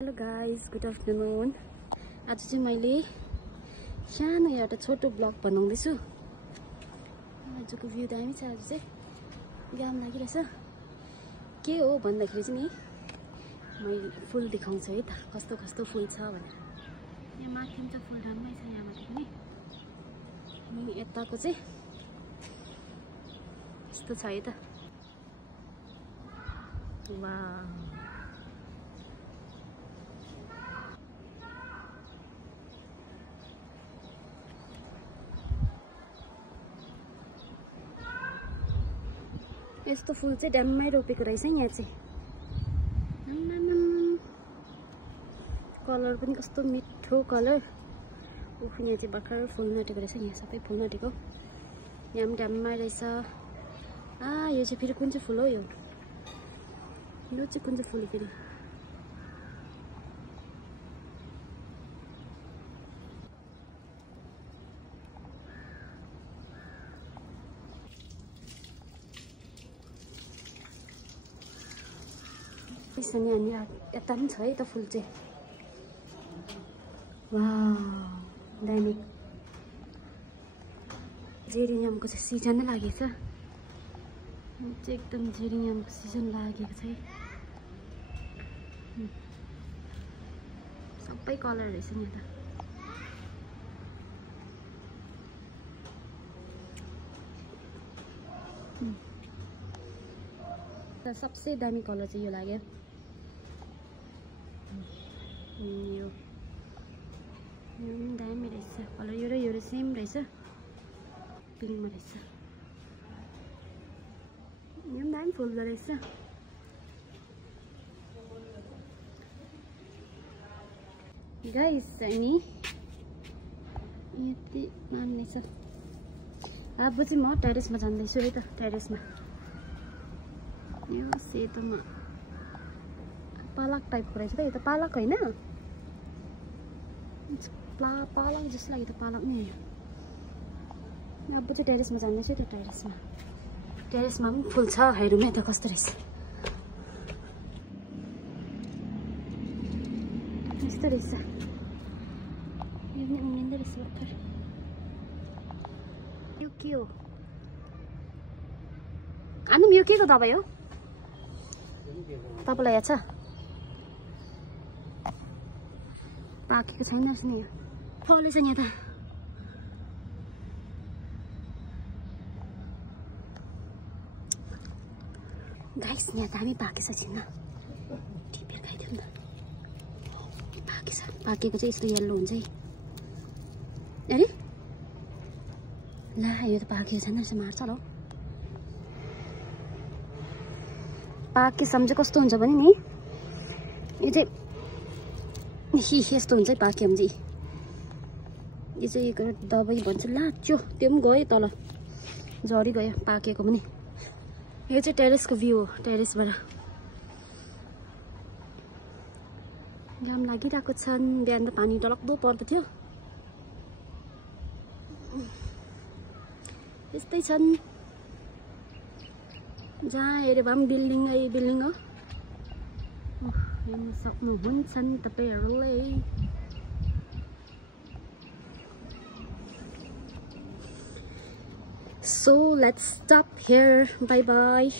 Hello guys, good afternoon. आज चाहिँ मैले सानो एउटा छोटो ब्लग बनाउँदैछु। आजको भ्यू दामी छ। आज चाहिँ घाम लागिरहेछ। के हो भन्दाखेरि चाहिँ नि मैले फुल देखाउँछु है त, कस्तो कस्तो फुल छ भनेर। यहाँ माथि चाहिँ फुल राम्रै छ, यहाँ माथि पनि। अनि यताको चाहिँ यस्तो छ है त। वाह, यस्तो फुल चाहिँ ड्याममै रोपेको रहेछ यहाँ चाहिँ। कलर पनि कस्तो मिठो कलर। यहाँ चाहिँ भर्खर फुल नटेको रहेछ। यहाँ सबै फुल नटेको, यहाँ पनि ड्याममै रहेछ। यो चाहिँ फेरि कुन चाहिँ फुल हो? यो चाहिँ कुन चाहिँ फुल फेरि? अनि यता पनि छ है त फुल चाहिँ। वाह, दामी। जेरिनियमको चाहिँ सिजन नै लागेको छ। एकदम जेरिनियमको सिजन लागेको छ है। सबै कलर रहेछ नि त। सबसे दामी कलर चाहिँ यो लाग्यो। यो दामी रहेछ कलर। यो र यो सेम रहेछ, पिङ्कमा रहेछ। यो पनि दामी फुल्दो रहेछ। गाइस, अनि यति दामी रहेछ। अब चाहिँ म टेरेसमा जाँदैछु है त। टेरेसमा यो सेतोमा पालक टाइपको रहेछ त। यो त पालक होइन, पालक जस्तो लाग्यो त। पालक नै हो। अब चाहिँ टेरेसमा जाँदैछु त। टेरेसमा पनि फुल छ। हेरौँ है त कस्तो रहेछ। यस्तो रहेछ। यो पनि उम्रिँदो रहेछ भर्खर। यो के हो? आनुम, यो के को दबाई हो? तपाईँलाई याद छ? पाकेको छैन रहेछ नि। फलेछ नि त। गाइस, यहाँ दामी पाकेछ छिन्न। टिपेर खाइदिउँ न। पाकेछ। पाकेको चाहिँ यस्तो येल्लो हुन्छ है। अरे ला, यो त पाकेको छैन रहेछ। मार्छ होला हौ। पाकेसम्म चाहिँ कस्तो हुन्छ भने नि, यो चाहिँ यस्तो हुन्छ है। पाक्यो भने चाहिँ यो चाहिँ एक दबाई भन्छ। लाच्यो, त्यो पनि गयो तल, झरी गयो पाकेको पनि। यो चाहिँ टेरेसको भ्यू हो। टेरेसबाट घाम लागिरहेको छ। बिहान त पानी डलक्दो पर्दथ्यो। यस्तै छन्। जहाँ हेऱ्यो भए पनि बिल्डिङै बिल्डिङ हो। हेर्न सक्नुहुन्छ नि तपाईँहरूले। So let's stop here. Bye bye.